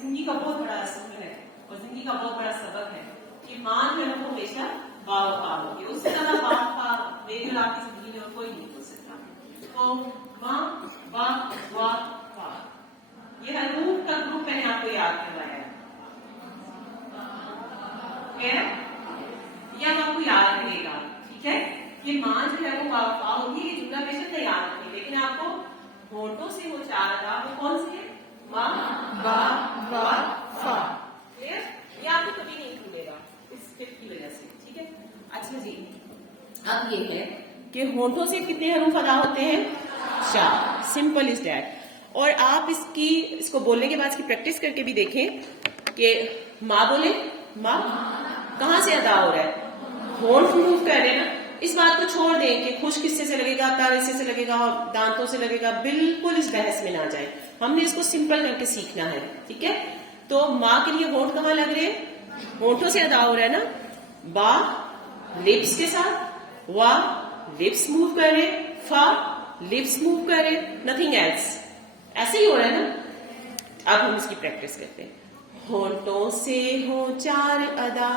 زندگی کا بہت بڑا اصول ہے اور زندگی کا بہت بڑا سبق ہے کہ ماں جو ہے وہ ہمیشہ باوفا ہوگی. اس سے زیادہ باوفا میری اور آپ کی زندگی میں اور کوئی نہیں ہو سکتا. تو ماں با وا فا یہ حروف کا گروپ میں نے آپ کو یاد کروایا ہے. یہ آپ کو یاد رہے گا, ٹھیک ہے. یہ ماں جو ہے وہ باوفا ہوگی, یہ جملہ بے شک یاد رکھے, لیکن آپ کو ہونٹوں سے وہ چار ادا وہ کون سی ہے؟ ماں با وا فا. یہ آپ کو کبھی نہیں بھولے گا اس اسکرپٹ کی وجہ سے, ٹھیک ہے. اچھا جی, اب یہ ہے کہ ہونٹوں سے کتنے حروف ادا ہوتے ہیں؟ 4. Simple is that. اور آپ اس کو بولنے کے بعد اس کی پریکٹس کر کے بھی دیکھیں کہ ماں بولے, ماں کہاں سے ادا ہو رہا ہے؟ ہونٹ موو کر رہے ہیں نا. اس بات کو چھوڑ دیں کہ خشک حصے سے لگے گا, تر حصے سے لگے گا, دانتوں سے لگے گا, بالکل اس بحث میں نہ جائیں. ہم نے اس کو سمپل کر کے سیکھنا ہے, ٹھیک ہے. تو ماں کے لیے ہونٹ کہاں لگ رہے ہیں؟ ہونٹوں سے ادا ہو رہا ہے نا. با لپس کے ساتھ, وا لپس موو کر رہے, فا لپس موو کر رہے, نتھنگ ایلس. ایسے ہی ہو رہا ہے نا. اب ہم اس کی پریکٹس کرتے ہیں. ہونٹوں سے ہو 4 ادا,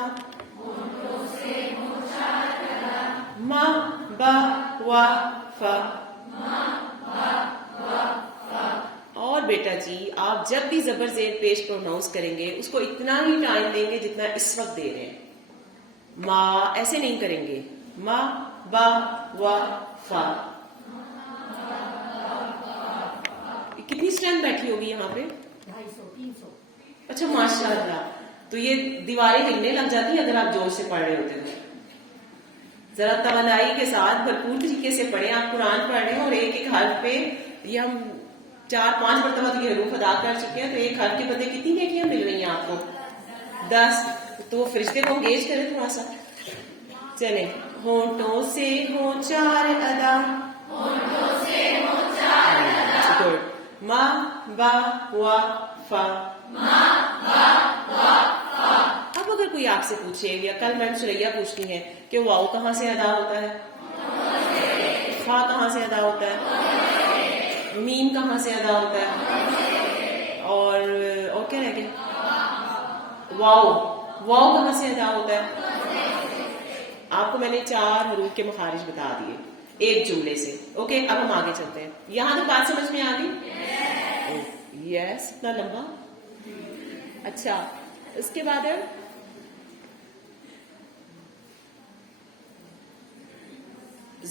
ماں با وا فا. اور بیٹا جی آپ جب بھی زبر زیر پیش پروناؤنس کریں گے اس کو اتنا ہی ٹائم دیں گے جتنا اس وقت دے رہے ہیں. ماں ایسے نہیں کریں گے, ماں با وا فا. کتنی اسٹرینتھ بیٹھی ہوگی یہاں پہ؟ 250-300. اچھا ماشاء اللہ. تو یہ دیواریں ہلنے لگ جاتی ہیں اگر آپ زور سے پڑھ رہے ہوتے تو. ذرا توانائی کے ساتھ بھرپور طریقے سے پڑھیں. آپ قرآن پڑھ رہے ہیں اور ایک ایک حرف پہ یہ ہم 4-5 مرتبہ تو یہ حروف ادا کر چکے ہیں, تو ایک حرف کے بدلے کتنی نیکیاں مل رہی ہیں آپ کو؟ 10. تو وہ فرشتے کو انگیج کریں تھوڑا سا. چلیں, ہونٹوں سے ہو 4 ادا, گڈ. ماں با وا فا. اب اگر کوئی آپ سے پوچھے یا کل میم سریا پوچھتی ہے کہ واؤ کہاں سے ادا ہوتا ہے, فا کہاں سے ادا ہوتا ہے, میم کہاں سے ادا ہوتا ہے, اور کیا رہ گیا؟ واؤ کہاں سے ادا ہوتا ہے؟ آپ کو میں نے 4 حروف کے مخارج بتا دیے ایک جملے سے. اوکے, اب ہم آگے چلتے ہیں. یہاں تک بات سمجھ میں آ گئی؟ یس. اتنا لمبا. اچھا, اس کے بعد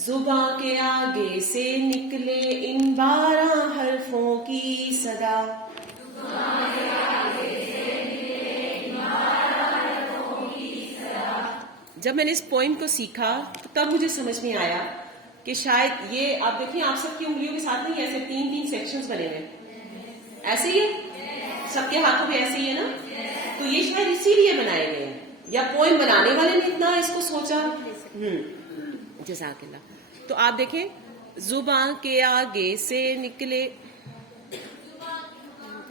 زباں کے آگے سے نکلے ان 12 حرفوں کی صدا. جب میں نے اس پوئم کو سیکھا تو تب مجھے سمجھ میں آیا کہ شاید یہ آپ دیکھیں آپ سب کی انگلیوں کے ساتھ نہیں, ایسے 3 سیکشنز بنے ہوئے ایسے ہی ہے, سب کے ہاتھوں پہ ایسے ہی ہے نا. تو یہ شاید اسی لیے بنائے گئے ہیں, یا پوئم بنانے والے نے اتنا اس کو سوچا. جزاک اللہ. تو آپ دیکھیں, زباں کے آگے سے نکلے,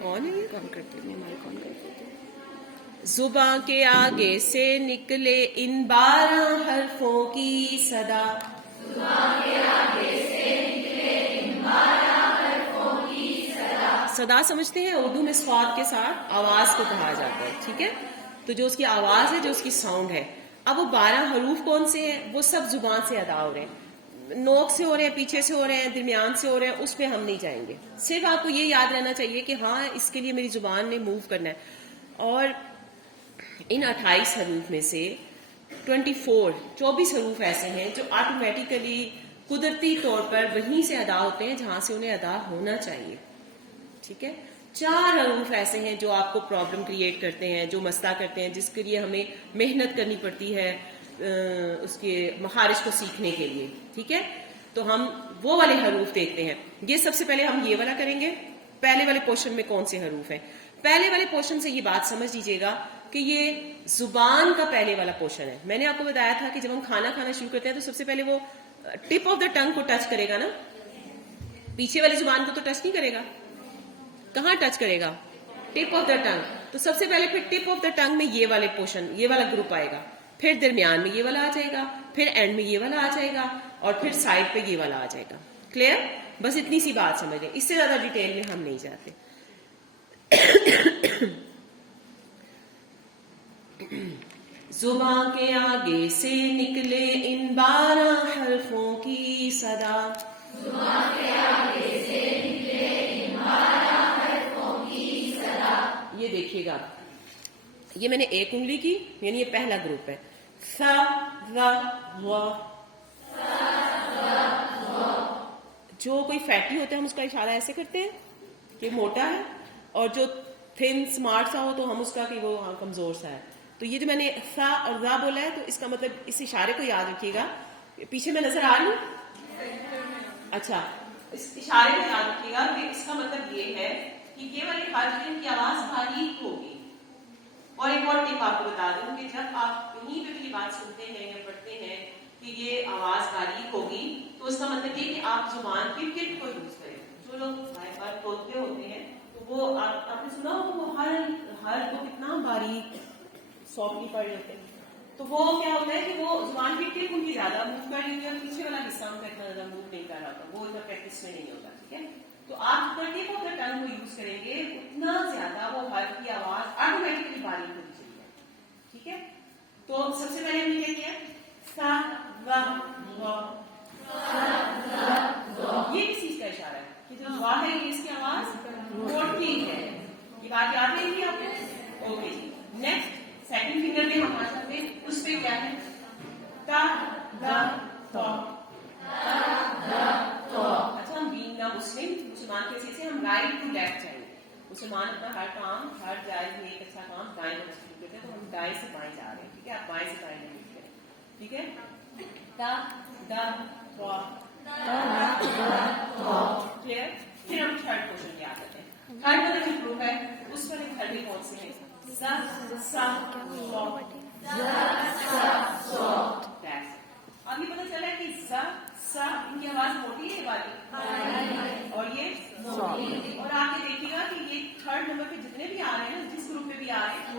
کون ہے کون کرتے زباں کے آگے سے نکلے ان 12 حرفوں کی صدا. صدا سمجھتے ہیں اردو میں صاد کے ساتھ آواز کو کہا جاتا ہے, ٹھیک ہے. تو جو اس کی آواز ہے, جو اس کی ساؤنڈ ہے, اب وہ 12 حروف کون سے ہیں؟ وہ سب زبان سے ادا ہو رہے ہیں, نوک سے ہو رہے ہیں, پیچھے سے ہو رہے ہیں, درمیان سے ہو رہے ہیں. اس پہ ہم نہیں جائیں گے. صرف آپ کو یہ یاد رہنا چاہیے کہ ہاں اس کے لیے میری زبان نے موو کرنا ہے. اور ان 28 حروف میں سے 24 حروف ایسے ہیں جو آٹومیٹیکلی قدرتی طور پر وہیں سے ادا ہوتے ہیں جہاں سے انہیں ادا ہونا چاہیے, ٹھیک ہے. 4 حروف ایسے ہیں جو آپ کو پرابلم کریٹ کرتے ہیں, جو مسئلہ کرتے ہیں, جس کے لیے ہمیں محنت کرنی پڑتی ہے اس کے مخارج کو سیکھنے کے لیے, ٹھیک ہے. تو ہم وہ والے حروف دیکھتے ہیں. یہ سب سے پہلے ہم یہ والا کریں گے. پہلے والے پورشن میں کون سے حروف ہیں؟ پہلے والے پورشن سے یہ بات سمجھ لیجیے گا کہ یہ زبان کا پہلے والا پورشن ہے. میں نے آپ کو بتایا تھا کہ جب ہم کھانا کھانا شروع کرتے ہیں تو سب سے پہلے وہ ٹپ آف دا ٹنگ کو ٹچ کرے گا نا, پیچھے والی زبان کو تو ٹچ نہیں کرے گا. کہاں ٹچ کرے گا؟ ٹپ آف دا ٹنگ. تو سب سے پہلے پھر ٹپ آف دا ٹنگ میں یہ والے پورشن, یہ والا گروپ آئے گا, پھر درمیان میں یہ والا آ جائے گا, پھر اینڈ میں یہ والا آ جائے گا, اور پھر سائڈ پہ یہ والا آ جائے گا. کلیئر؟ بس اتنی سی بات سمجھ لیں, اس سے زیادہ ڈیٹیل میں ہم نہیں جاتے. زبان کے آگے سے نکلے ان 12 حرفوں کی صدا. زبان کے آگے سے نکلے ان 12 حرفوں کی صدا. یہ دیکھیے گا, یہ میں نے ایک انگلی کی, یعنی یہ پہلا گروپ ہے. ث ر و. جو کوئی فیٹی ہوتا ہے ہم اس کا اشارہ ایسے کرتے ہیں کہ موٹا ہے, اور جو تھن اسمارٹ سا ہو تو ہم اس کا کہ وہ کمزور سا ہے. تو یہ جو میں نے سا اور را بولا ہے تو اس کا مطلب اس اشارے کو یاد رکھیے گا. پیچھے میں نظر آ رہی ہوں؟ اچھا, اس اشارے کو یاد رکھیے گا کہ اس کا مطلب یہ ہے کہ یہ والی حرف کی آواز باریک ہوگی. اور ایک اور ٹپ آپ کو بتا دوں کہ جب آپ کہیں پہ بھی یہ بات سنتے ہیں یا پڑھتے ہیں کہ یہ آواز باریک ہوگی تو اس کا مطلب یہ کہ آپ زبان کی ٹپ کو یوز کریں. جو لوگ بار بار بولتے ہوتے ہیں تو وہ آپ نے سنا ہو وہ ہر کو کتنا باریک سافٹلی پڑھ لیتے ہیں. تو وہ کیا ہوتا ہے کہ وہ زبان کی ٹپ ان کی زیادہ موو کر رہی ہوتی ہے اور پیچھے والا حصہ ان کا اتنا زیادہ موو نہیں کر رہا ہوتا, وہ اتنا پریکٹس میں نہیں ہوتا. ٹھیک ہے, تو آپ جتنا ٹپ آف دا ٹنگ کو یوز کریں گے اتنا زیادہ وہ حرف کی آواز آٹومیٹکلی باریک ہوتی چلی جائے. ٹھیک ہے, تو سب سے پہلے ہم نے کیا سا و. یہ کس چیز کا اشارہ ہے کہ جو وا ہے یہ اس کی آواز موٹی ہے. یہ بات یاد نہیں تھی آپ کو؟ اوکے جی. نیکسٹ سیکنڈ فنگر میں ہم آ سکتے ہیں, اس پہ کیا ہے تا دا تو. اچھا, ہم بینگ مسلم مسلمان کے حیثیت سے ہم رائٹ ٹو لیفٹ جائیں گے. مسلمان اپنا ہر کام ہر جائز میں ایک اچھا کام دائیں طرف سے شروع کرتے ہیں, تو ہم دائیں سے بائیں جا رہے ہیں. ٹھیک ہے, آپ بائیں سے دائیں نہیں لکھتے ہیں. ٹھیک ہے, تا دا تو. کلیئر. پھر ہم تھرڈ کوشچن پہ آ جاتے ہیں. تھرڈ والا جو گروپ ہے اس پر ایک ہڈی کون سے ہیں سا سا سو. اب یہ پتہ چلا کہ سا سا ان کی آواز موٹی ہے والی اور یہ اور آگے دیکھیے گا کہ یہ تھرڈ نمبر پہ جتنے بھی آ رہے ہیں نا, جس گروپ میں بھی آ رہے ہیں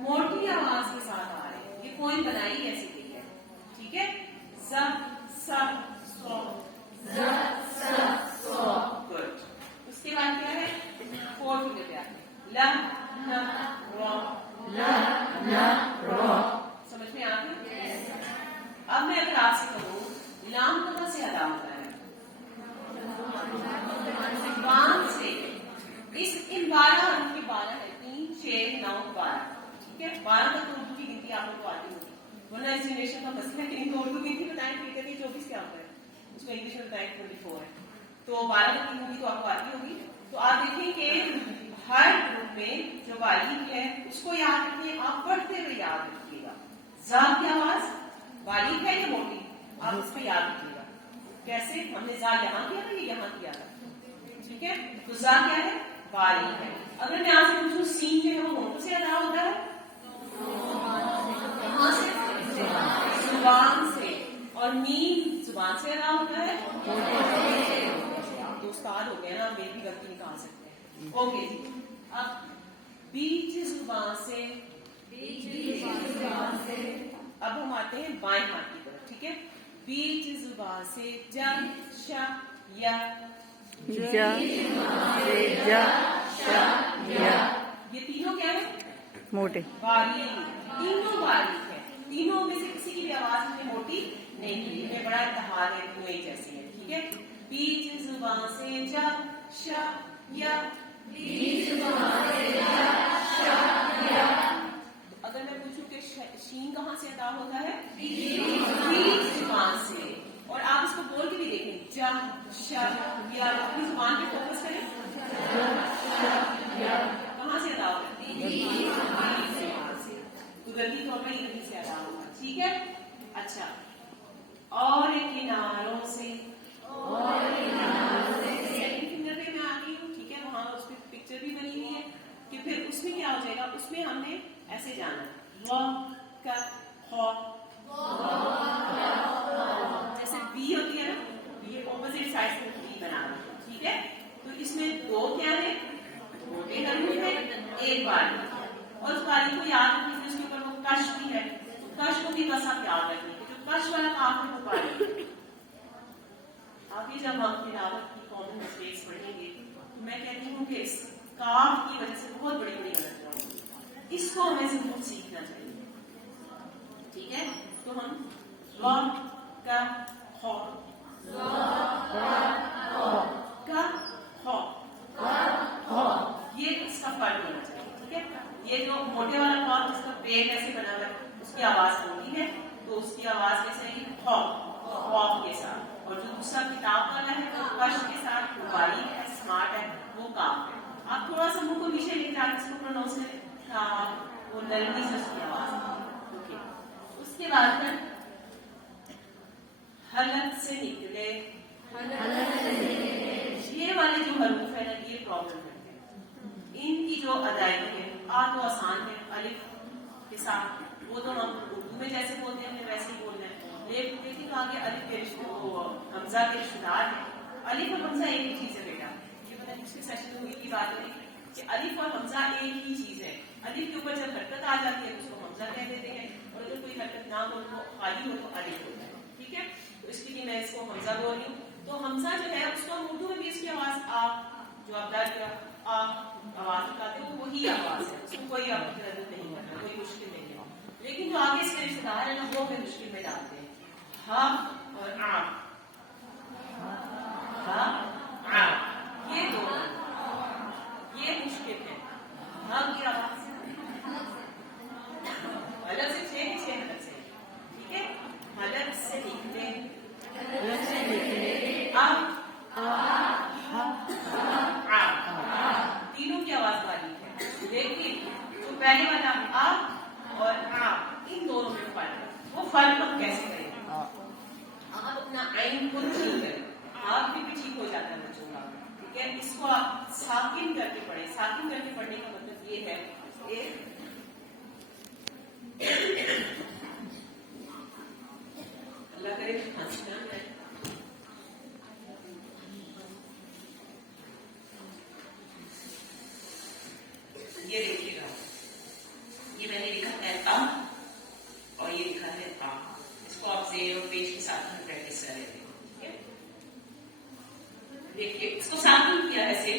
موٹی آواز کے ساتھ آ رہے ہیں. یہ کوئی بنائی ایسی گئی ہے. ٹھیک ہے, سا سا سو. گڈ. اس کے بعد کیا ہے فورتھ فنگر پہ آتے ہیں لا نا رو. سمجھ میں آ گئی؟ اب میں اگر آپ سے کہوں لام کہاں سے ادا ہوتا ہے؟ زبان سے. اس ان 12 حروف کی 12 ہے 3 6 9 12. ٹھیک ہے, 12 تک تو اردو کی گنتی آپ لوگ کو آتی ہوگی, ورنہ اس جنریشن کا مسئلہ ہے کہ ان کو اردو کی گنتی بتائیں کہ کہتے 24 کیا ہوتا ہے, اس کو انگلش میں بتائیں 24 ہے. تو 12 تک کی گنتی تو آپ کو آتی ہوگی. تو آپ دیکھیں کہ ہر گروپ میں جو باریک ہے اس کو یاد رکھیں, آپ پڑھتے ہوئے یاد رکھیے گا. زا کی آواز باریک ہے یا موٹی, آپ اس کو یاد رکھیے گا. کیسے؟ ہم نے زا یہاں کیا تھا, یہ یہاں کیا تھا. ٹھیک ہے, تو زا کیا ہے باریک ہے. اگر میں آپ سے پوچھوں سین جو ہے وہ ہونٹوں سے ادا ہوتا ہے, کہاں سے؟ زبان سے. اور میم زبان سے ادا ہوتا ہے. آپ تو استاد ہو گئے نا, میری بھی غلطی نکال سکتے ہیں. اوکے جی, اب بیچ زبان سے. اب ہم آتے ہیں بائیں ہاتھ کی طرف. ٹھیک ہے, بیچ زبان سے جا شا یا. یہ تینوں کیا ہے موٹے باریک. تینوں باریک ہے. تینوں میں سے کسی کی بھی آواز میں موٹی نہیں کی. یہ بڑا اتحاد ہے, تینوں ایک جیسی ہے. ٹھیک ہے, بیچ زبان سے جا شا یا. اگر میں پوچھوں کہ شین کہاں سے ادا ہوتا ہے؟ بیچ زبان سے. اور آپ اس کو بول کے بھی دیکھیں جا شا یا. اپنی زبان پہ فوکس کریں. کہاں سے ادا ہوتا ہے؟ بیچ زبان سے. تو غلطی طور پر یہیں سے ادا ہوگا. ٹھیک ہے, اچھا. اور کناروں سے. سیکنڈ فنگر پہ میں آ گئی ہوں. ٹھیک ہے, وہاں اس پہ پکچر بھی بنی ہوئی ہے کہ پھر اس میں کیا ہو جائے گا. اس میں ہم نے ایسے جانا و کا خو. جیسے بی ہوتی ہے نا, یہ اپوزٹ سائڈ سے بی بنانا. ٹھیک ہے, تو اس میں دو کیا ہے موٹے حروف ہے, ایک باری. اور اس باری کو یاد رکھیں, اس کے اوپر وہ کش بھی ہے. کش کو بھی بس آپ یاد رکھیں, جو کش والا کاف ہے وہ باری. آگے جب ہم تلاوت کی کامن مسٹیکس پڑھیں گے تو میں کہتی ہوں کہ اس کاف کی وجہ سے بہت بڑی بڑی غلطیاں ہوتی ہیں. اس کو ہمیں ضرور سیکھنا چاہیے. ٹھیک ہے. تو ہم وا کا ہو کا ہو یہ اس کا فرق ہونا چاہیے. ٹھیک ہے. یہ جو موٹے والا ہو جس کا پیٹ ایسے بنا ہوا ہے اس کی آواز ہوتی ہے تو اس کی آواز کیسے ہے ہو کے ساتھ. اور جو دوسرا کتاب والا ہے وہ کش کے ساتھ باریک ہے اسمارٹ ہے وہ کاف ہے. آپ تھوڑا سا منہ کو نیچے لے کے اس کو پروناؤنس کریں وہ نرمی سے اس کی آواز. اوکے. اس کے بعد میں حلق سے نکلے یہ والے جو حروف ہے نا یہ پرابلم کرتے ہیں. ان کی جو ادائیگی ہے آ تو آسان ہے الف کے ساتھ وہ تو ہم اردو میں جیسے بولتے ہیں ویسے ہی بولنا ہے. لیکن آگے الف کے حمزہ کے رشتے دار ہے. الف اور حمزہ ایک ہی چیز ہے بیٹا. یہ پتہ نہیں پچھلے سیشن میں ہوئی کی بات ہے کہ الف اور حمزہ ایک ہی چیز ہے. الف کے اوپر جب حرکت آ جاتی ہے تو اس کو حمزہ کہہ دیتے ہیں اور اگر کوئی حرکت نہ ہو تو خالی ہو تو الف ہوتا ہے. ٹھیک ہے. تو اس کے لیے میں اس کو حمزہ بول رہی ہوں. تو حمزہ جو ہے اس کو ہم اردو میں بھی اس کی آواز آ جو آپ ڈر کیا آواز نکالتے ہو وہی آواز ہے. اس میں کوئی آپ نہیں کرنا کوئی مشکل نہیں ہے. لیکن جو آگے اس کے رشتے دار ہے نا وہ ہمیں مشکل میں ڈالتے ہیں. ہا اور آ یہ دو یہ مشکل ہے. ہا کی آواز الگ سے چھ الگ سے. ٹھیک ہے. الگ سے نکلے تینوں کی آواز باریک ہے. لیکن جو پہلے والا آ اور آ ان دونوں میں فرق ہے. وہ فرق ہم کیسے کریں گے. آپ اپنا عین کو ٹھیک کریں. آپ بھی ٹھیک ہو جاتا ہے بچوں کا. ٹھیک ہے. اس کو آپ ساکن کر کے پڑھیں. ساکن کر کے پڑھنے کا مطلب یہ ہے کہ اللہ کرے کھانسی نہ آئے. یہ دیکھیے گا یہ میں نے لکھا ہے تا اور یہ لکھا ہے تا. اس کو آپ زیر اور پیش کے ساتھ پریکٹس کر لیتے ہیں. دیکھیے اس کو ساکن کیا ایسے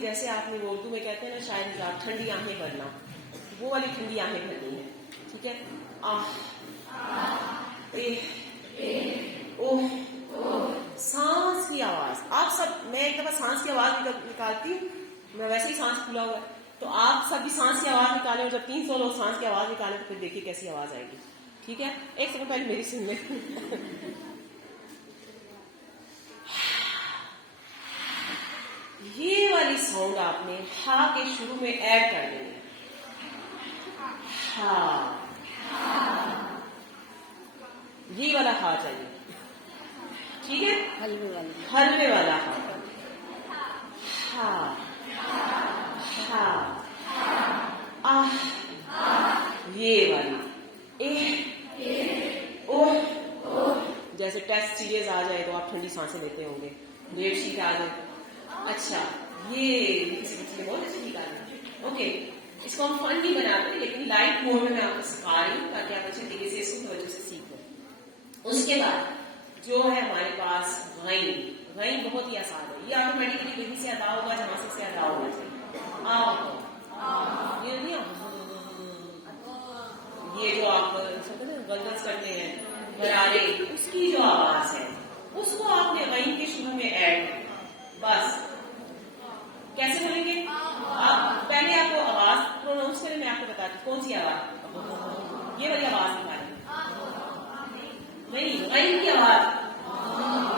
جیسے آپ نے اردو میں کہتے ہیں نا شاید ٹھنڈی آنکھیں بھرنا وہ والی ٹھنڈی آنکھیں بھرنی ہے. ٹھیک ہے. سانس کی آواز آپ سب میں ایک دفعہ سانس کی آواز نکالتی ہوں. میں ویسے ہی سانس کھلا ہوا ہے تو آپ سب بھی سانس کی آواز نکالیں اور جب 300 لوگ سانس کی آواز نکالیں تو پھر دیکھیے کیسی آواز آئے گی. ٹھیک ہے. ایک سیکنڈ پہلے میری سن لیں. یہ والی ساؤنڈ آپ نے ہا کے شروع میں ایڈ کر دینی ہے. ہا یہ والا ہا چاہیے. ٹھیک ہے. حلوے والا ہا. یہ والی جیسے ٹیسٹ سیریز آ جائے تو آپ ٹھنڈی سانسیں لیتے ہوں گے. ڈیٹ شیٹ آ جائے. اچھا یہ کسی بچے بہت اچھی ٹھیک آ رہی ہے. اوکے. اس کو ہم فن نہیں بناتے لیکن لائٹ موڈ میں آپ کو سکھا رہی ہوں تاکہ آپ اچھے طریقے سے اس کو توجہ سے سیکھیں. اس کے بعد جو ہے ہمارے پاس غین. غین بہت ہی آسان ہے. یہ آٹومیٹکلی کہیں سے ادا ہوگا جہاں سے ادا ہونا چاہیے. یہ نہیں یہ جو آپ غلط کرتے ہیں غرارے اس کی جو آواز ہے اس کو آپ نے غین کے شروع میں ایڈ کریں. بس کیسے بولیں گے آپ پہلے آپ کو آواز پروناؤنس کریں. میں آپ کو بتاتی ہوں کون سی آواز. یہ والی آواز نکالیں. نہیں غین کی آواز.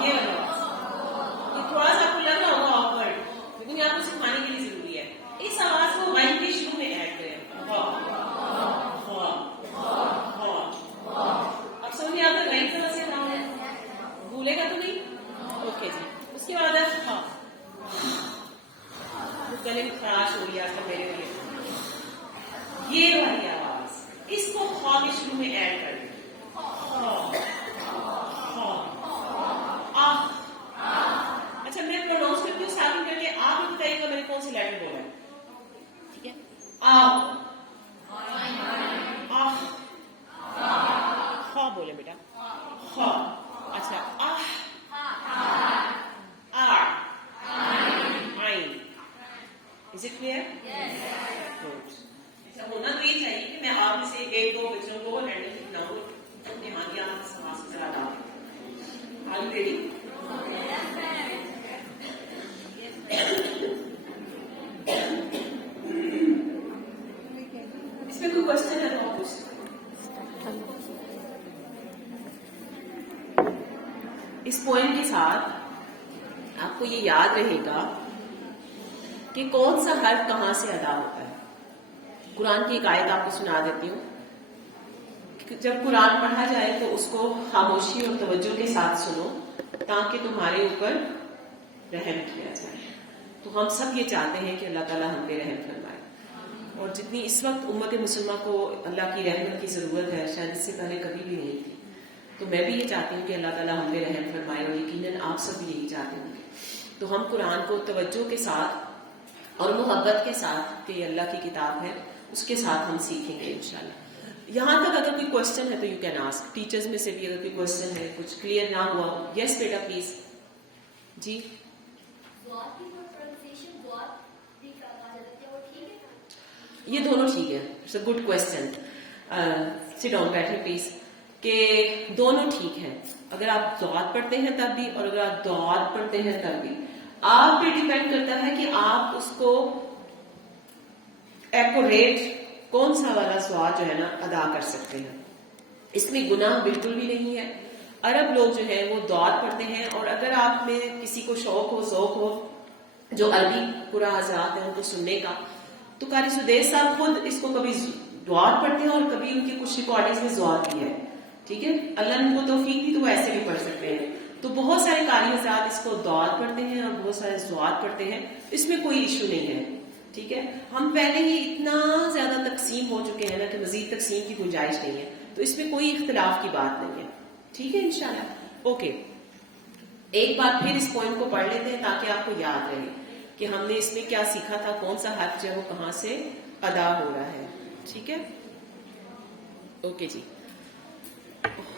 یہ والی آواز یہ تھوڑا سا آپ کو لگ رہا ہوگا آکورڈ لیکن آپ کو سکھانے کے لیے ضروری ہے. اس آواز کو غین کے شروع میں ایڈ کریں. پھولے گا تو نہیں. اوکے جی. اس کے بعد ہے خا. گلے میں خراش ہو رہی ہے آج کل میرے لیے. یہ والی آواز اس کو خا کے شروع میں ایڈ کر دیں. اچھا میں پروناؤنس کرتی ہوں اسٹارٹنگ کر کے. آپ بتائیے گا میں نے کون سی لیٹر بولا ہے. ٹھیک ہے. خا بولے بیٹا. خا. اچھا Is it clear? Yes. Good. ایسا ہونا تو یہ چاہیے کہ میں آپ میں سے ایک دو بچوں کو ہینڈل کراؤں اپنے ہاتھ یا سماج سے چلا ڈالوں. Are you ready? اس میں کوئی کوشچن ہے تو کچھ اس پوائنٹ کے ساتھ آپ کو یہ یاد رہے گا کہ کون سا حرف کہاں سے ادا ہوتا ہے. قرآن کی ایک آیت آپ کو سنا دیتی ہوں. جب قرآن پڑھا جائے تو اس کو خاموشی اور توجہ کے ساتھ سنو تاکہ تمہارے اوپر رحم کیا جائے. تو ہم سب یہ چاہتے ہیں کہ اللہ تعالیٰ ہم پہ رحم فرمائے. اور جتنی اس وقت امت مسلمہ کو اللہ کی رحمت کی ضرورت ہے شاید اس سے پہلے کبھی بھی نہیں تھی. تو میں بھی یہ چاہتی ہوں کہ اللہ تعالیٰ ہم پہ رحم فرمائے اور یقیناً آپ سب بھی یہی چاہتے ہوں گے. تو ہم قرآن کو توجہ کے ساتھ اور محبت کے ساتھ کہ یہ اللہ کی کتاب ہے اس کے ساتھ ہم سیکھیں گے انشاءاللہ. یہاں تک اگر کوئی کوشچن ہے تو یو کین آسک. ٹیچرز میں سے بھی اگر کوئی کوشچن ہے کچھ کلیئر نہ ہوا ہو. یس بیٹا پلیز. جی یہ دونوں ٹھیک ہے. It's a good question. Sit down بیٹھے پلیز. کہ دونوں ٹھیک ہیں. اگر آپ ضاد پڑھتے ہیں تب بھی اور اگر آپ ضاد پڑھتے ہیں تب بھی آپ پہ ڈیپینڈ کرتا ہے کہ آپ اس کو ایکوریٹ کون سا والا سواد جو ہے نا ادا کر سکتے ہیں. اس میں گناہ بالکل بھی نہیں ہے. عرب لوگ جو ہیں وہ ضاد پڑھتے ہیں اور اگر آپ میں کسی کو شوق ہو ذوق ہو جو عربی پورا حضرات ہیں ان کو سننے کا تو قاری سدیس صاحب خود اس کو کبھی ضاد پڑھتے ہیں اور کبھی ان کی کچھ ریکارڈنگز میں ضاد بھی ہے. ٹھیک ہے. اللہ نے ان کو توفیق دی تو وہ ایسے بھی پڑھ سکتے ہیں. تو بہت سارے قاری حضرات اس کو ضاد پڑھتے ہیں اور بہت سارے ضاد پڑھتے ہیں. اس میں کوئی ایشو نہیں ہے. ٹھیک ہے. ہم پہلے ہی اتنا زیادہ تقسیم ہو چکے ہیں نا کہ مزید تقسیم کی گنجائش نہیں ہے. تو اس میں کوئی اختلاف کی بات نہیں ہے. ٹھیک ہے انشاءاللہ. اوکے. ایک بار پھر اس پوائنٹ کو پڑھ لیتے ہیں تاکہ آپ کو یاد رہے کہ ہم نے اس میں کیا سیکھا تھا. کون سا حرف جو ہے وہ کہاں سے ادا ہو رہا ہے. ٹھیک ہے. اوکے جی.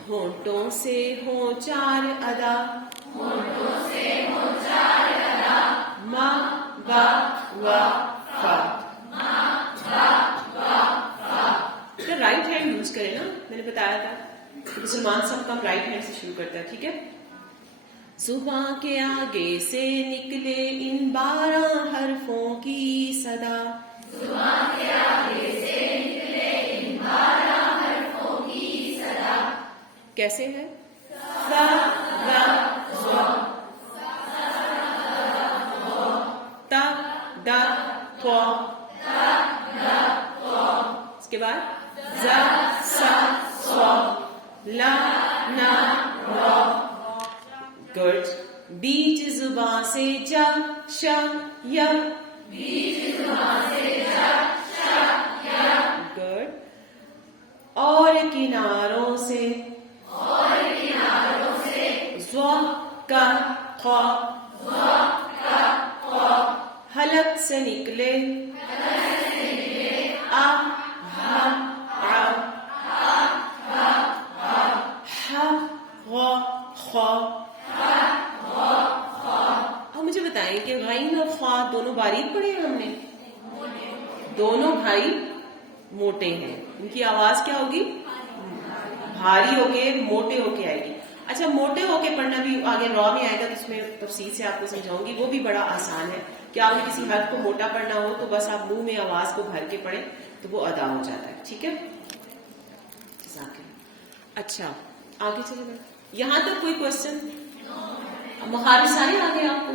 ہونٹوں سے ہوں چار ادا. ہونٹوں سے ہوں چار ادا. ما با وا فا. ما با وا فا. رائٹ ہینڈ یوز کرے نا. میں نے بتایا تھا مسلمان سب کا رائٹ ہینڈ سے شروع کرتا ہے. ٹھیک ہے. زباں کے آگے سے نکلے ان 12 حرفوں کی صدا. زباں کے آگے سے نکلے ان 12 حرفوں کی صدا. کیسے ہے؟ سا را زو. تا دا قو. اس کے بعد زا سا سو لا نا رو. گڈ. بیچ زباں سے جا شا یا. بیچ زباں سے جا شا یا. گڈ. اور کناروں سے. اور کناروں سے. زو کا خو. زو کا خو. حلق سے نکلے. حلق سے نکلے. آ ہا آ. ہا ہا آ. ہا غو خو. اب مجھے بتائیں کہ غین اور خوا دونوں باریک پڑھے ہیں ہم نے. دونوں بھائی موٹے ہیں. ان کی آواز کیا ہوگی؟ بھاری ہو کے موٹے ہو کے آئے گی. اچھا موٹے ہو کے پڑھنا بھی آگے را میں آئے گا. اس میں تفصیل سے آپ کو سمجھاؤں گی. وہ بھی بڑا آسان ہے کہ آپ نے کسی حرف کو موٹا پڑھنا ہو تو بس آپ منہ میں آواز کو بھر کے پڑھیں تو وہ ادا ہو جاتا ہے. ٹھیک ہے. اچھا آگے چلے گئے. یہاں تک کوئی کوشچن؟ مخارج سارے آ گئے آپ کو؟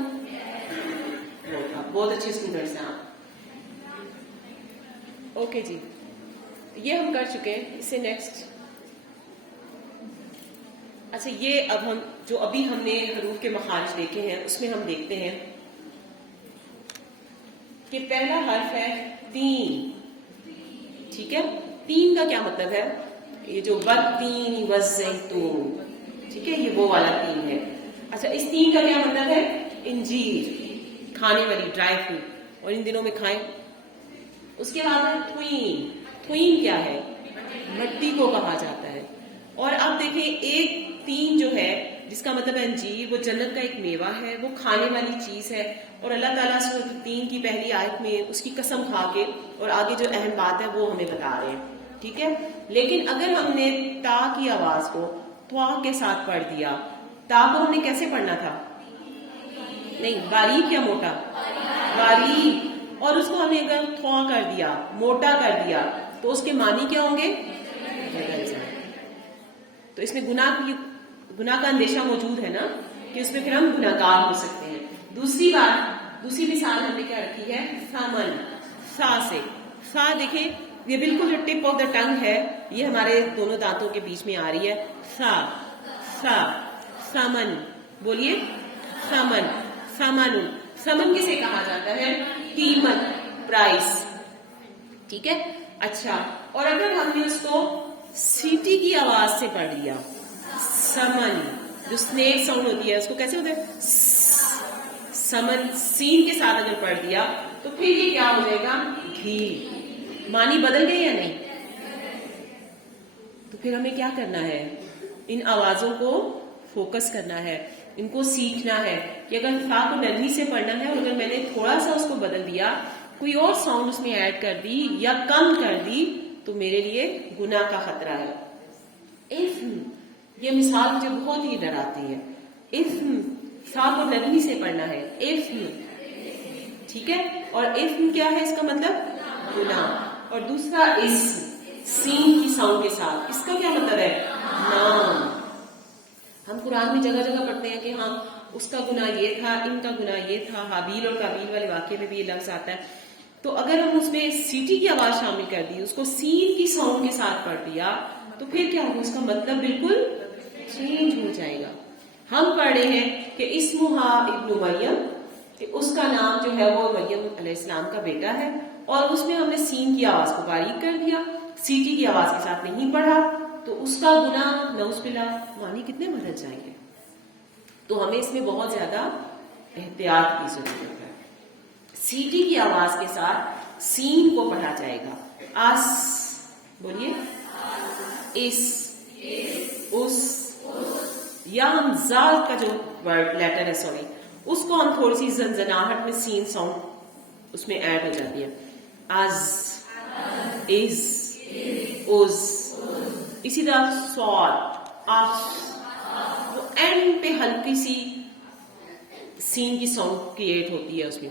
بہت اچھے اسٹوڈنٹس ہیں آپ. اوکے جی. یہ ہم کر چکے ہیں. اس سے نیکسٹ اچھا یہ اب ہم جو ابھی ہم نے حروف کے مخارج دیکھے ہیں اس میں ہم دیکھتے ہیں کہ پہلا حرف ہے تین. ٹھیک ہے, تین کا کیا مطلب ہے؟ یہ جو والتین والزیتون, ٹھیک ہے, یہ وہ والا تین ہے. اچھا اس تین کا کیا مطلب ہے؟ انجیر, کھانے والی ڈرائی فروٹ, اور ان دنوں میں کھائیں. اس کے بعد ہے تھوین. تھوین کیا ہے؟ مٹی کو کہا جاتا ہے. اور اب دیکھیں ایک تین جو ہے جس کا مطلب ہے انجیر, وہ جنت کا ایک میوہ ہے, وہ کھانے والی چیز ہے, اور اللہ تعالیٰ سورۃ تین کی پہلی آیت میں اس کی قسم کھا کے اور آگے جو اہم بات ہے وہ ہمیں بتا رہے ہیں. ٹھیک ہے, لیکن اگر ہم نے تا کی آواز کو توا کے ساتھ پڑھ دیا, تا کو ہم نے کیسے پڑھنا تھا؟ نہیں, باریک یا موٹا؟ باریک. اور اس کو ہم نے اگر تھوا کر دیا, موٹا کر دیا, تو اس کے معنی کیا ہوں گے؟ بدل جائیں. تو اس میں گناہ کا اندیشہ موجود ہے نا, کہ اس میں پھر ہم گناہ گار ہو سکتے ہیں. دوسری مثال ہم نے کیا رکھی ہے؟ سامن. سا سے, سا دیکھیں یہ بالکل جو ٹپ آف دا ٹنگ ہے یہ ہمارے دونوں دانتوں کے بیچ میں آ رہی ہے. سا سا سامن. بولیے سامن. سامن. سمن کسے کہا جاتا ہے؟ قیمت, پرائس. ٹھیک ہے. اچھا, اور اگر ہم نے اس کو سیٹی کی آواز سے پڑھ لیا, سمن, جو سنیک ساؤنڈ ہوتی ہے اس کو کیسے ہوتا ہے؟ سمن, سین کے ساتھ اگر پڑھ دیا تو پھر یہ کیا ہو جائے گا؟ گھی. معنی بدل گئے یا نہیں؟ تو پھر ہمیں کیا کرنا ہے؟ ان آوازوں کو فوکس کرنا ہے, ان کو سیکھنا ہے کہ اگر فا کو نرمی سے پڑھنا ہے اور اگر میں نے تھوڑا سا اس کو بدل دیا, کوئی اور ساؤنڈ اس میں ایڈ کر دی یا کم کر دی, تو میرے لیے گناہ کا خطرہ ہے. اسم, یہ مثال مجھے بہت ہی ڈراتی ہے. اسم, فا کو نرمی سے پڑھنا ہے. اسم, ٹھیک ہے, اور اسم کیا ہے اس کا مطلب؟ گناہ. اور دوسرا اسم, سین کی ساؤنڈ کے ساتھ, اس کا کیا مطلب ہے؟ نام. ہم قرآن میں جگہ جگہ پڑھتے ہیں کہ ہاں اس کا گناہ یہ تھا, ان کا گناہ یہ تھا. حابیل اور قابیل والے واقعے میں بھی یہ لفظ آتا ہے. تو اگر ہم اس میں سیٹی کی آواز شامل کر دی, اس کو سین کی ساؤنڈ کے ساتھ پڑھ دیا, تو پھر کیا ہوگا؟ اس کا مطلب بالکل چینج ہو جائے گا. ہم پڑھ رہے ہیں کہ اسمہا ابن مریم, کہ اس کا نام جو ہے وہ مریم علیہ السلام کا بیٹا ہے, اور اس میں ہم نے سین کی آواز کو باریک کر دیا, سیٹی کی آواز کے ساتھ نہیں پڑھا, تو اس کا گناہ نعوذ باللہ معنی کتنے بدل جائیں گے. تو ہمیں اس میں بہت زیادہ احتیاط کی ضرورت ہے. سیٹی کی آواز کے ساتھ سین کو پڑھا جائے گا. اس, بولیے, اس, اس, یا ہم زال کا جو ورڈ لیٹر ہے, سوری, اس کو ہم تھوڑی سی زنزناہٹ میں سین ساؤنڈ اس میں ایڈ ہو جاتی ہے. از, از, از. اسی طرح سواد, وہ اینڈ پہ ہلکی سی سین کی ساؤنڈ کریٹ ہوتی ہے اس میں.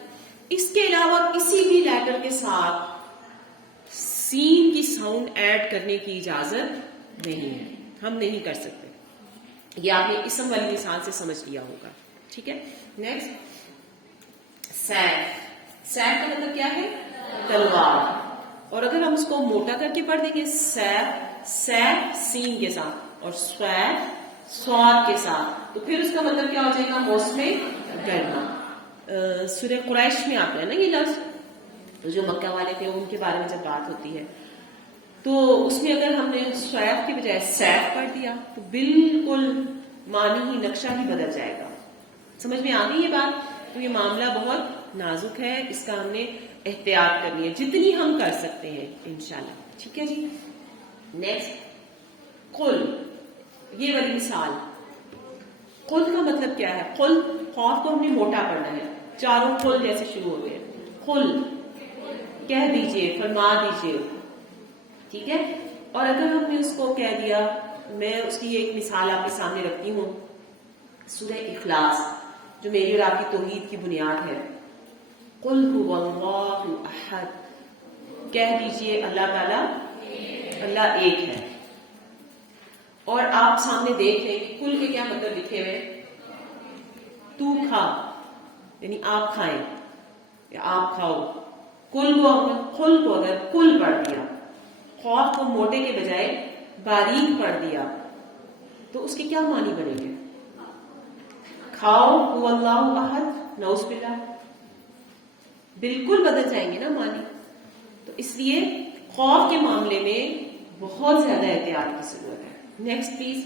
اس کے علاوہ کسی بھی لیٹر کے ساتھ سین کی ساؤنڈ ایڈ کرنے کی اجازت نہیں ہے, ہم نہیں کر سکتے. یہ آپ نے اسم والی مثال سے سمجھ لیا ہوگا. ٹھیک ہے. Next, safe. سیف کا مطلب کیا ہے؟ تلوار. اور اگر ہم اس کو موٹا کر کے پڑھ دیں گے, سیف, سیف سین کے ساتھ, اور سویف سواد کے ساتھ, تو پھر اس کا مطلب کیا ہو جائے گا؟ موسم گرما. سورہ قریش میں آتا ہے نا یہ لفظ, جو مکہ والے تھے ان کے بارے میں جب بات ہوتی ہے, تو اس میں اگر ہم نے سویف کی بجائے سیف پڑھ دیا تو بالکل معنی ہی, نقشہ ہی بدل جائے گا. سمجھ میں آ گئی یہ بات؟ تو یہ معاملہ بہت نازک ہے, اس کا ہم نے احتیاط کرنی ہے جتنی ہم کر سکتے ہیں انشاءاللہ. ٹھیک ہے جی. نیکسٹ, قل. یہ والی مثال, قل کا مطلب کیا ہے؟ قل, خوف کو ہم نے موٹا پڑھنا ہے, چاروں قل جیسے شروع ہوتے ہیں. قل, کہہ دیجئے, فرما دیجئے. ٹھیک ہے. اور اگر ہم نے اس کو کہہ دیا, میں اس کی ایک مثال آپ کے سامنے رکھتی ہوں, سورہ اخلاص جو میری اور آپ کی توحید کی بنیاد ہے. قل هو اللہ احد, کہہ دیجئے اللہ تعالیٰ, اللہ ایک ہے. اور آپ سامنے دیکھ لیں کہ کل کے کیا مطلب لکھے ہوئے, تو کھا, یعنی آپ کھائیں یا آپ کھاؤ. کل کو اگر کل پڑھ دیا, خوف کو موٹے کے بجائے باریک پڑھ دیا, تو اس کے کیا معنی بنے گے؟ کھاؤ هو اللہ احد، نعوذ باللہ، بالکل بدل جائیں گے نا معنی. تو اس لیے خوف کے معاملے میں بہت زیادہ احتیاط کی ضرورت ہے. Next please.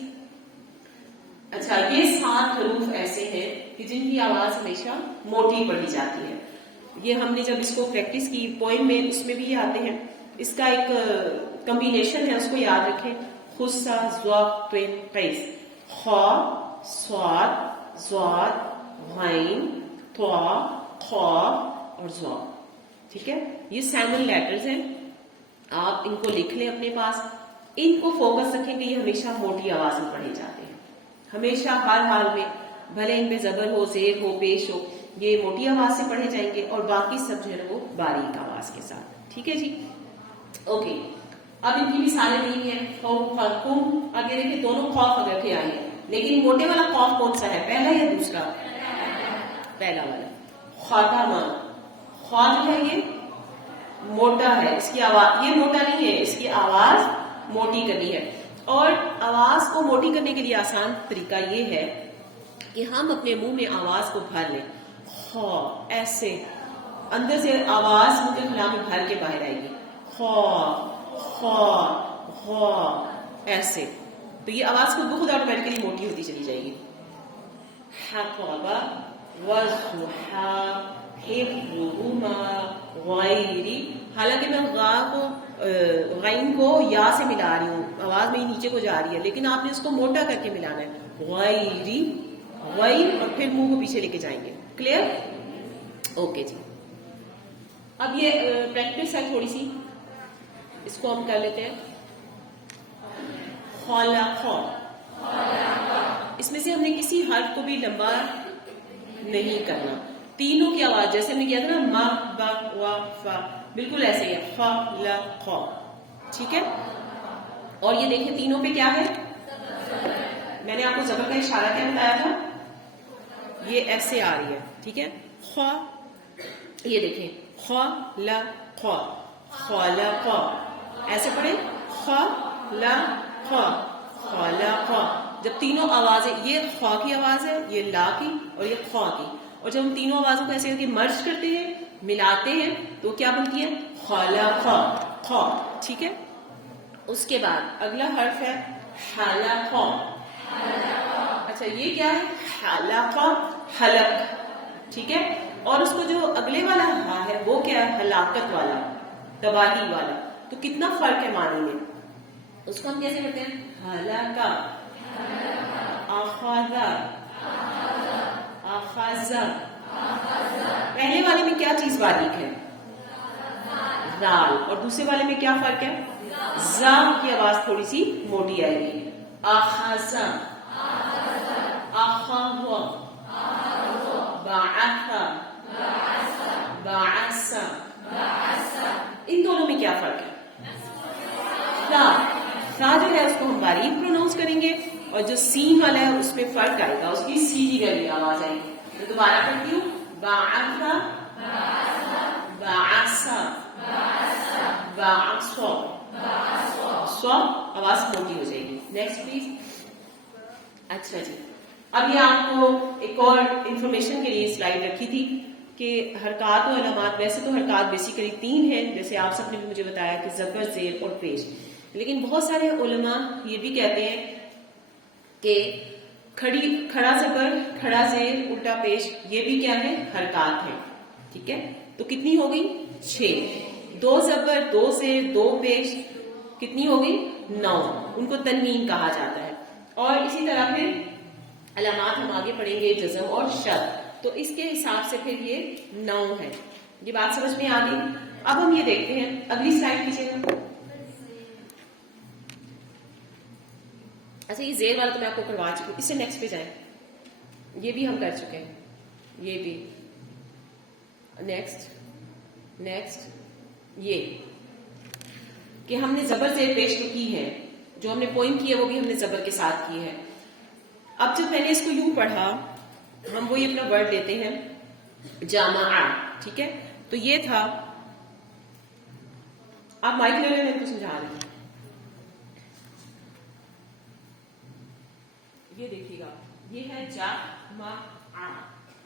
اچھا، یہ 7 حروف ایسے ہیں کہ جن کی آواز ہمیشہ موٹی پڑھی جاتی ہے. یہ ہم نے جب اس کو پریکٹس کی پوئم میں، اس میں بھی یہ آتے ہیں. اس کا ایک کمبینیشن ہے، اس کو یاد رکھیں. خسا ضاد قین قیس، خا صاد ضاد غین طا خا اور ضا. ٹھیک ہے، یہ 7 لیٹرز ہیں. آپ ان کو لکھ لیں اپنے پاس. ان کو فوکس رکھیں کہ یہ ہمیشہ موٹی آواز میں پڑھے جاتے ہیں، ہمیشہ ہر حال میں، بھلے ان پہ زبر ہو، زیر ہو، پیش ہو، یہ موٹی آواز سے پڑھے جائیں گے اور باقی سب جو ہے وہ باریک آواز کے ساتھ. ٹھیک ہے جی، اوکے. اب ان کی مثالیں نہیں ہیں. خوف کم، آگے دیکھیں دونوں خوف رکھے آئے ہیں، لیکن موٹے والا خوف کون سا ہے، پہلا یا دوسرا؟ پہلا والا. خاتمہ، خوا جو ہے یہ موٹا ہے، اس کی آواز، یہ موٹا نہیں ہے، اس کی آواز موٹی کرنی ہے. اور آواز کو موٹی کرنے کے لیے آسان طریقہ یہ ہے کہ ہم اپنے منہ میں آواز کو بھر لیں. خو، ایسے اندر سے آواز منہ کے خلا میں بھر کے باہر آئے گی. خو خو خو، ایسے. تو یہ آواز خود بخود آٹومیٹکلی موٹی ہوتی چلی جائے گی. حقبہ والضحا حفظهما غیری، حالانکہ میں غا کو غین کو یا سے ملا رہی ہوں، آواز میری نیچے کو جا رہی ہے، لیکن آپ نے اس کو موٹا کر کے ملانا ہے. غیری، غیر، اور پھر منہ کو پیچھے لے کے جائیں گے. کلیئر؟ اوکے جی. اب یہ پریکٹس ہے تھوڑی سی، اس کو ہم کر لیتے ہیں. خلق، اس میں سے ہم نے کسی حرف کو بھی لمبا نہیں کرنا. تینوں کی آواز جیسے ہم نے کیا تھا نا، ما با وا فا، بالکل ایسے ہی ہے. خلق، ٹھیک ہے. اور یہ دیکھیں تینوں پہ کیا ہے، میں نے آپ کو زبر کا اشارہ کیا بتایا تھا، یہ ایسے آ رہی ہے. ٹھیک ہے. خوا، یہ دیکھیں خلق، خلق، ایسے پڑھیں. خلق، خلق. جب تینوں آوازیں، یہ خوا کی آواز ہے، یہ لا کی اور یہ خوا کی، اور جب ہم تینوں آوازوں کو ایسے کر کے مرج کرتے ہیں، ملاتے ہیں، تو کیا بنتی ہے، خلق، خا. ٹھیک ہے. اس کے بعد اگلا حرف ہے حلق. اچھا، یہ کیا ہے، حلق، حلق. ٹھیک ہے. اور اس کو جو اگلے والا ہا ہے وہ کیا ہے، ہلاکت والا، تباہی والا. تو کتنا فرق ہے معنی میں. اس کو ہم کیسے کرتے ہیں، ہلاک، اخذ، اخذ. پہلے والے میں کیا چیز باریک ہے، دال، اور دوسرے والے میں کیا فرق ہے، زا کی آواز تھوڑی سی موٹی آئے گی. اخذ، اخذ، بعث، بعث. ان دونوں میں کیا فرق ہے، سا جو ہے اس کو ہم باریک پروناؤنس کریں گے، اور جو سین والا ہے اس میں فرق آئے گا، اس کی سیدھی گلی آواز آئے گی. تو دوبارہ کرتی ہوں، بعث، بعث، بعث، سو، آواز موٹی ہو جائے گی. Next please. اچھا جی، اب یہ آپ کو ایک اور انفارمیشن کے لیے سلائیڈ رکھی تھی کہ حرکات و علامات، ویسے تو حرکات بیسیکلی 3 ہیں، جیسے آپ سب نے بھی مجھے بتایا کہ زبر، زیر اور پیش. لیکن بہت سارے علماء یہ بھی کہتے ہیں کہ کھڑا زبر، کھڑا زیر، الٹا پیش، یہ بھی کیا ہے، حرکات ہیں. ٹھیک ہے. تو کتنی ہو گئی، 6. 2 زبر، 2 زیر، 2 پیش، کتنی ہو گئی، 9. ان کو تنوین کہا جاتا ہے. اور اسی طرح پھر علامات ہم آگے پڑھیں گے، جزم اور شد. تو اس کے حساب سے پھر یہ 9 ہے. یہ بات سمجھ میں آ گئی. اب ہم یہ دیکھتے ہیں، اگلی سلائڈ کیجیے گا. اچھا، یہ زیر والا تو میں آپ کو کروا چکی ہوں، اس سے نیکسٹ پہ جائیں. یہ بھی ہم کر چکے ہیں، یہ بھی. نیکسٹ، یہ کہ ہم نے زبر زیر پیش تو کی ہے، جو ہم نے پوائنٹ کی ہے وہ بھی ہم نے زبر کے ساتھ کی ہے. اب جب میں نے اس کو یوں پڑھا، ہم وہی اپنا ورڈ لیتے ہیں، جامع. ٹھیک ہے. تو یہ تھا، آپ مائک لے لیں، میں ان کو سمجھا رہی ہوں. یہ دیکھیے گا یہ ہے جا ما آ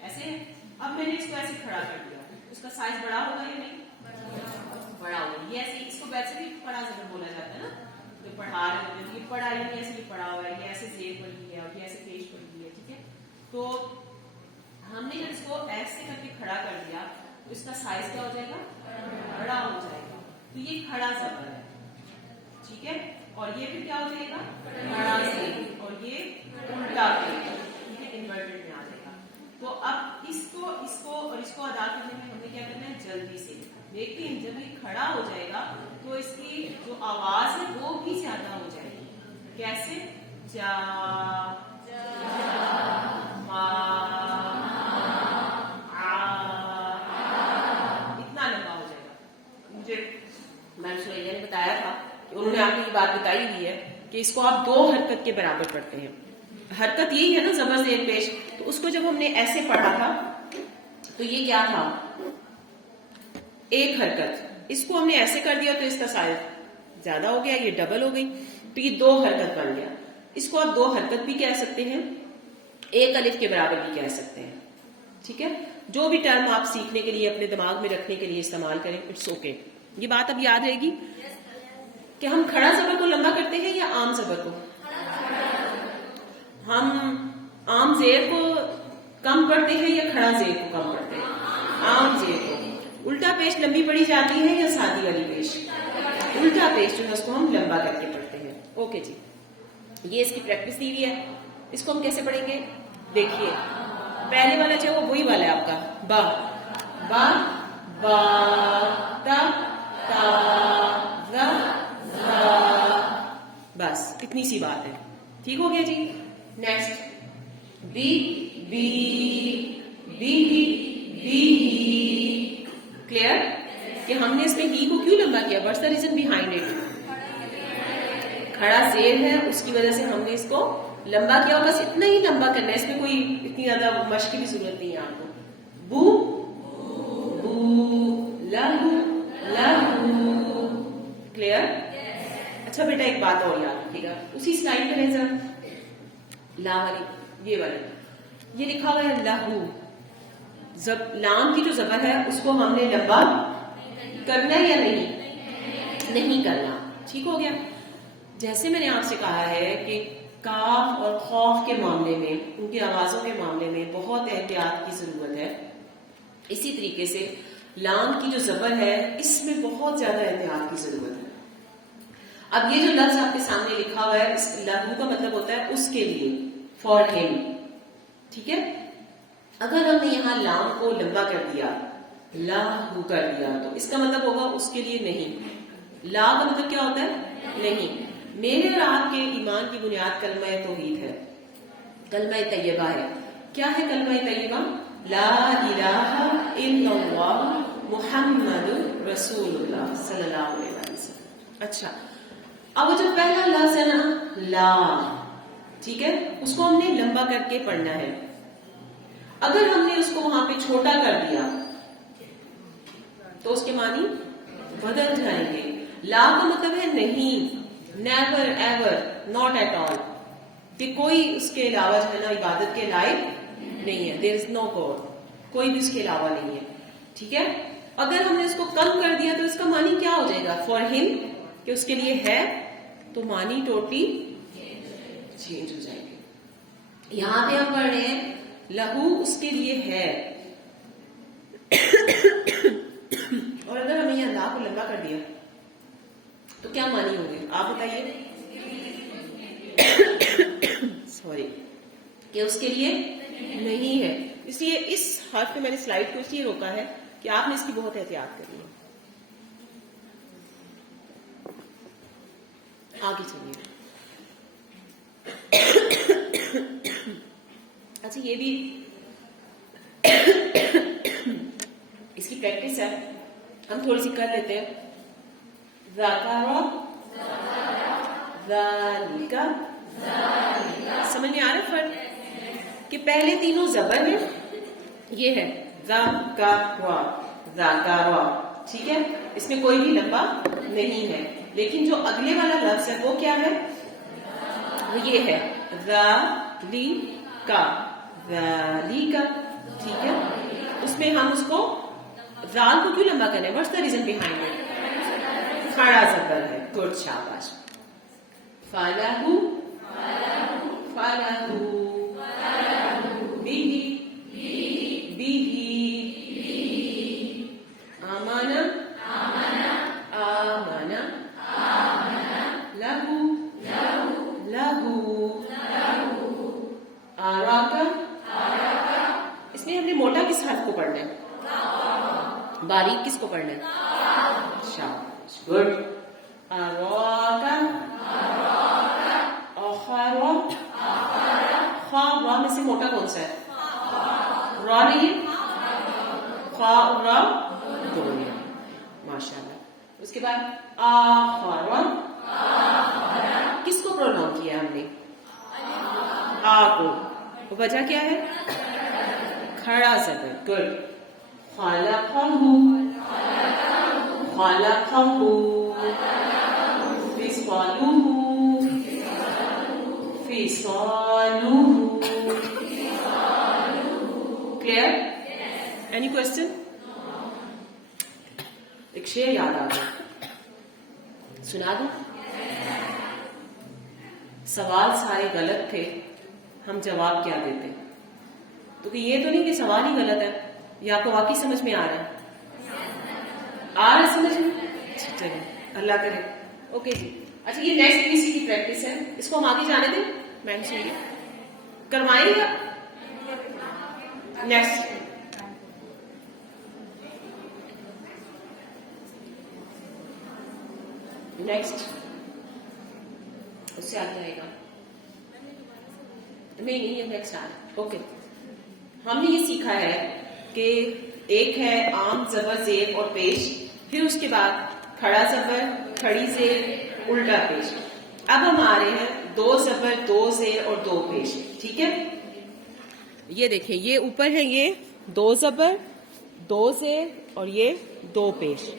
ایسے. اب میں نے اس کو ایسے کھڑا کر دیا, اس کا سائز بڑا ہوگا یا نہیں؟ بڑا ہوگا. یہ ایسے اس کو ویسے بھی پڑھا زبر بولا جاتا ہے نا, جو پڑھا رہے ہوتے ہیں یہ پڑھا ہی نہیں, ایسے بھی پڑھا ہوا ہے, یہ ایسے زیر پڑھی ہے اور یہ ایسے پیش پڑھی ہے. ٹھیک ہے, تو ہم نے جب اس کو ایسے کر کے کھڑا کر دیا تو اس کا سائز کیا ہو جائے گا؟ بڑا ہو جائے گا. تو یہ کھڑا زبر ہے. ٹھیک ہے, اور یہ پھر کیا ہو جائے گا؟ کھڑا زیر, اور یہ الٹا ٹھیک ہے, انورٹڈ میں آ جائے گا. تو اب اس کو اور اس کو ادا کرنے میں ہم نے کیا کرنا ہے؟ جلدی سے. لیکن جب یہ کھڑا ہو جائے گا تو اس کی جو آواز ہے وہ بھی زیادہ ہو جائے گی. کیسے؟ جا ما آ, اتنا لمبا ہو جائے گا. مجھے میں سویا نے بتایا تھا کہ انہوں نے آپ کو یہ بات بتائی ہوئی ہے کہ اس کو آپ 2 حرکت کے برابر پڑھتے ہیں. حرکت یہی ہے نا زبر زیر پیش. تو اس کو جب ہم نے ایسے پڑھا تھا تو یہ کیا تھا؟ ایک حرکت. اس کو ہم نے ایسے کر دیا تو اس کا سائز زیادہ ہو گیا, یہ ڈبل ہو گئی, تو یہ 2 حرکت بن گیا. اس کو آپ 2 حرکت بھی کہہ سکتے ہیں, ایک الف کے برابر بھی کہہ سکتے ہیں. ٹھیک ہے, جو بھی ٹرم آپ سیکھنے کے لیے اپنے دماغ میں رکھنے کے لیے استعمال کریں, اٹس اوکے. یہ بات اب یاد رہے گی کہ ہم کھڑا زبر کو لمبا کرتے ہیں یا عام زبر کو؟ ہم عام زیر کو کم پڑھتے ہیں یا کھڑا زیر کو کم پڑھتے ہیں؟ عام زیر کو. الٹا پیش لمبی پڑھی جاتی ہے یا سادی والی پیش؟ الٹا پیش جو ہے اس کو ہم لمبا کر کے پڑھتے ہیں. اوکے جی, یہ اس کی پریکٹس دی ہوئی ہے. اس کو ہم کیسے پڑھیں گے؟ دیکھیے, پہلے والا جو ہے وہ وہی والا ہے آپ کا, با با با تا تا ذا ذا, بس اتنی سی بات ہے. ٹھیک ہو گیا جی. Next B B B B. Clear کہ ہم نے اس میں ہی کو کیوں لمبا کیا؟ What's the reason behind it? کھڑا زیر ہے, اس کی وجہ سے ہم نے اس کو لمبا کیا. بس اتنا ہی لمبا کرنا ہے, اس میں کوئی اتنی زیادہ مشق کی ضرورت نہیں ہے آپ کو. بو بو لہو لہو. کلیئر؟ اچھا بیٹا ایک بات اور یاد رکھیے گا, اسی سلائڈ پہ رہے ذرا, لا والی یہ والی, یہ لکھا ہوا ہے لہو. لام کی جو زبر ہے اس کو ہم نے لمبا کرنا ہے یا نہیں؟ نہیں کرنا. ٹھیک ہو گیا. جیسے میں نے آپ سے کہا ہے کہ کاف اور خوف کے معاملے میں, ان کی آوازوں کے معاملے میں بہت احتیاط کی ضرورت ہے, اسی طریقے سے لام کی جو زبر ہے اس میں بہت زیادہ احتیاط کی ضرورت ہے. اب یہ جو لفظ آپ کے سامنے لکھا ہوا ہے, اس لہو کا مطلب ہوتا ہے اس کے لیے, فار ہم. ٹھیک ہے, اگر ہم نے یہاں لام کو لمبا کر دیا, لاہو کر دیا, تو اس کا مطلب ہوگا اس کے لیے نہیں. لا کا مطلب کیا ہوتا ہے؟ نہیں. میرے اور آپ کے ایمان کی بنیاد کلمہ توحید ہے, کلمہ طیبہ ہے. کیا ہے کلمہ طیبہ؟ لا الہ الا اللہ محمد رسول اللہ صلی اللہ علیہ وسلم. اچھا, اب وہ جو پہلا لفظ ہے نا لا, ٹھیک ہے, اس کو ہم نے لمبا کر کے پڑھنا ہے. اگر ہم نے اس کو وہاں پہ چھوٹا کر دیا تو اس کے معنی بدل جائیں گے. لا کا مطلب ہے نہیں, never ever, not at all, کہ کوئی اس کے علاوہ جو ہے نا عبادت کے لائق نہیں ہے. دیر از نو گاڈ, کوئی بھی اس کے علاوہ نہیں ہے. ٹھیک ہے, اگر ہم نے اس کو کم کر دیا تو اس کا معنی کیا ہو جائے گا؟ فار ہم, کہ اس کے لیے ہے, تو معنی ٹوٹلی چینج ہو جائے گی. یہاں پہ ہم پڑھ رہے ہیں لہو اس کے لیے ہے, اور اگر ہم نے اللہ کو لمبا کر دیا تو کیا معنی ہوں گے آپ بتائیے؟ سوری, کہ اس کے لیے نہیں ہے. اس لیے اس حرف پہ میں نے سلائڈ کو اس لیے روکا ہے کہ آپ نے اس کی بہت احتیاط کرنی ہے. آگے چلیے. اچھا, یہ بھی اس کی پریکٹس ہے, ہم تھوڑی سی کر لیتے ہیں. ذکر, ذالک, سمجھ میں آ رہا ہے فرق کہ پہلے تینوں زبر ہیں, یہ ہے ذکر, ذکر, ٹھیک ہے, اس میں کوئی بھی لمبا نہیں ہے. لیکن جو اگلے والا لفظ ہے وہ کیا ہے؟ وہ یہ ہے لی کا ذالی کا. ٹھیک ہے, اس میں ہم اس کو زال کو کیوں لمبا کریں؟ What's the reason behind it? کھڑا زبر ہے. گڈ, شاباش. فَلَهُ بِهِ آمَنَ لَهُ آراکا. اس میں ہم نے موٹا کس حرف کو پڑھنا ہے؟ باریک کس کو پڑھنا ہے؟ شاباش, گڈ. آراکا اخرا. خا را میں سے موٹا کون سا ہے؟ را نہیں ہے؟ خا اور را دونوں. ماشاء اللہ. اس کے بعد آخرا, کس کو پروناؤن کیا ہم نے؟ آ کو. وجہ کیا ہے؟ کھڑا زبر. گڈ. خلقہ فصالہ. کلیئر؟ Any question? ایک شعر یاد آ گیا, سنا دوں؟ سوال سارے غلط تھے, ہم جواب کیا دیتے؟ تو کہ یہ تو نہیں کہ سوال ہی غلط ہے, یا آپ کو واقعی سمجھ میں آ رہا ہے؟ آ رہا ہے سمجھ میں؟ چلیے, اللہ کرے. اوکے جی. اچھا, یہ نیکسٹ پی سی کی پریکٹس ہے, اس کو ہم آگے جانے دیں. میم سنیے, کروائیں گے. نیکسٹ اس سے آگے آئے گا. نہیں یہ نیکسٹ آ رہا. اوکے, ہم نے یہ سیکھا ہے کہ ایک ہے عام زبر زیر اور پیش, پھر اس کے بعد کھڑا زبر, کھڑی زیر, الٹا پیش. اب ہم آ رہے ہیں دو زبر, دو زیر اور دو پیش. ٹھیک ہے, یہ دیکھیں, یہ اوپر ہے, یہ دو زبر, دو زیر اور یہ دو پیش.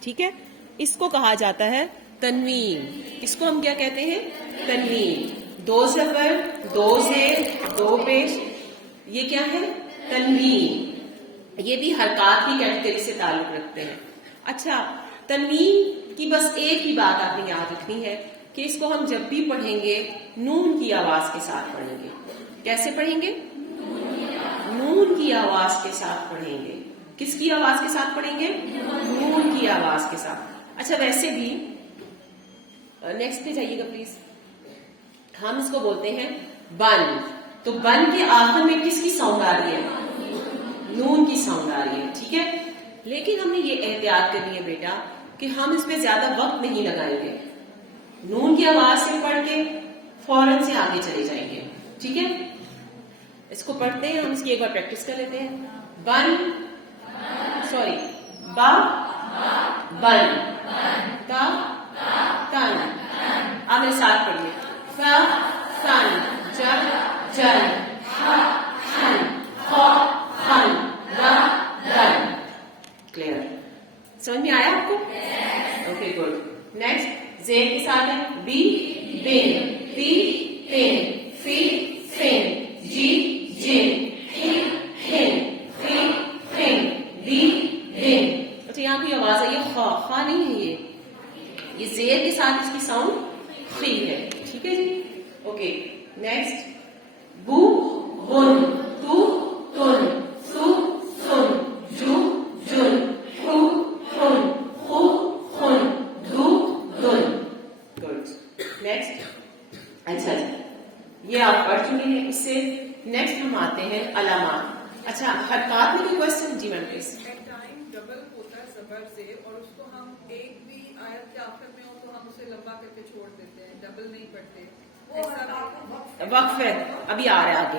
ٹھیک ہے, اس کو کہا جاتا ہے تنوین. اس کو ہم کیا کہتے ہیں؟ تنوین. دو زبر, دو زیر, دو پیش, یہ کیا ہے؟ تنوین. یہ بھی حرکات کی کیٹیگری سے تعلق رکھتے ہیں. اچھا, تنوین کی بس ایک ہی بات آپ نے یاد رکھنی ہے کہ اس کو ہم جب بھی پڑھیں گے نون کی آواز کے ساتھ پڑھیں گے. کیسے پڑھیں گے؟ نون کی آواز کے ساتھ پڑھیں گے. کس کی آواز کے ساتھ پڑھیں گے؟ نون کی آواز کے ساتھ. اچھا, ویسے بھی نیکسٹ پہ جائیے گا پلیز. ہم اس کو بولتے ہیں بن. تو بن کے آخر میں کس کی ساؤنڈ آ رہی ہے؟ نون کی ساؤنڈ آ رہی ہے. ٹھیک ہے, لیکن ہم نے یہ احتیاط کرنی ہے بیٹا کہ ہم اس پہ زیادہ وقت نہیں لگائیں گے. نون کی آواز سے پڑھ کے فوراً سے آگے چلے جائیں گے. ٹھیک ہے, اس کو پڑھتے ہیں, ہم اس کی ایک بار پریکٹس کر لیتے ہیں. بن, سوری, با بن, تا تن. آپ میرے ساتھ پڑھیے. فا فن, جب جن, ح حن, خا خن, را رن. کلیئر؟ سمجھ میں آیا آپ کو؟ Okay, good. نیکسٹ زیر کے ساتھ ہے بی بن, پی پن, فی فن, جی جن, ہن فی فن, بی بن. اچھا, یہاں کوئی آواز آئی ہے خا, خا نہیں ہے, یہ زیر کے ساتھ اس کی ساؤنڈ خی ہے. ٹھیک ہے جی. اوکے, نیکسٹ بو بن, تو تن, سو سن, جو جن, حو حن, خو خن, دو دن. گڈ. نیکسٹ. اچھا جی, یہ آپ پڑھ چکے ہیں. اس سے نیکسٹ ہم آتے ہیں علامات. اچھا, حرکات میں کوئی کوشچن؟ جی میم پلیز. ڈبل ہوتا ہے زبر سے, اور اس کو ہم ایک بھی آیت کے آخر میں ہو تو ہم اسے لمبا کر کے چھوڑ دیتے ہیں, ڈبل نہیں پڑھتے. وقف ہے, ابھی آ رہا ہے آگے.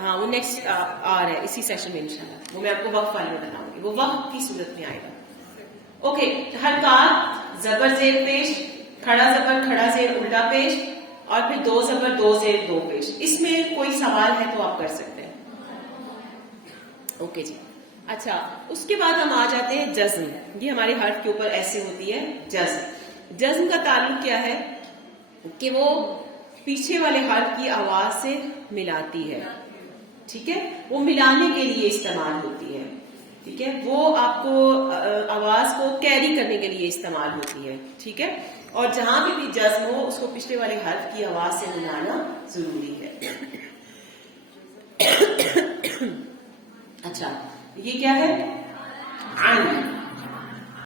ہاں, وہ نیکسٹ آ رہا ہے اسی سیشن میں انشاءاللہ. وہ میں آپ کو وقف والے میں بتاؤں گی, وہ وقف کی صورت میں آئے گا. اوکے, حرکات زبر زیر پیش, کھڑا زبر کھڑا زیر الٹا پیش, اور پھر دو زبر دو زیر دو پیش. اس میں کوئی سوال ہے تو آپ کر سکتے ہیں. اوکے جی. اچھا, اس کے بعد ہم آ جاتے ہیں جزم. یہ ہمارے حرف کے اوپر ایسے ہوتی ہے جزم. جزم کا تعلق کیا ہے کہ وہ پیچھے والے حرف کی آواز سے ملاتی ہے. ٹھیک ہے, وہ ملانے کے لیے استعمال ہوتی ہے. ٹھیک ہے, وہ آپ کو آواز کو کیری کرنے کے لیے استعمال ہوتی ہے. ٹھیک ہے, اور جہاں بھی جزم ہو اس کو پچھلے والے حرف کی آواز سے ملانا ضروری ہے. اچھا, یہ کیا ہے؟ عن.